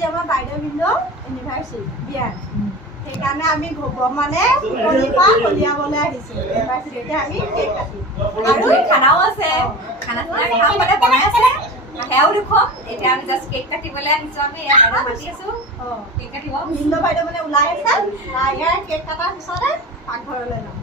আজি আমাৰ বাইদেউ ভিনদেউ এনিভাৰ্চাৰী বিয়া সেইকাৰণে আমি মানে কলিপা কলিয়াবলৈ আহিছোঁ এনিভাৰ্চাৰী এতিয়া আমি কেক কাটিম আৰু খানাও আছে খানা খাম মানে বনাই আছে সেয়াও দেখুৱাম এতিয়া আমি জাষ্ট কেক কাটিবলৈ আহিছোঁ আমি ইয়াত বাইদেউ মাতি আছোঁ কেক কাটিব ভিনদেউ বাইদেউ মানে ওলাই আছে ইয়াৰ কেক কটাৰ পিছতে পাকঘৰলৈ যাম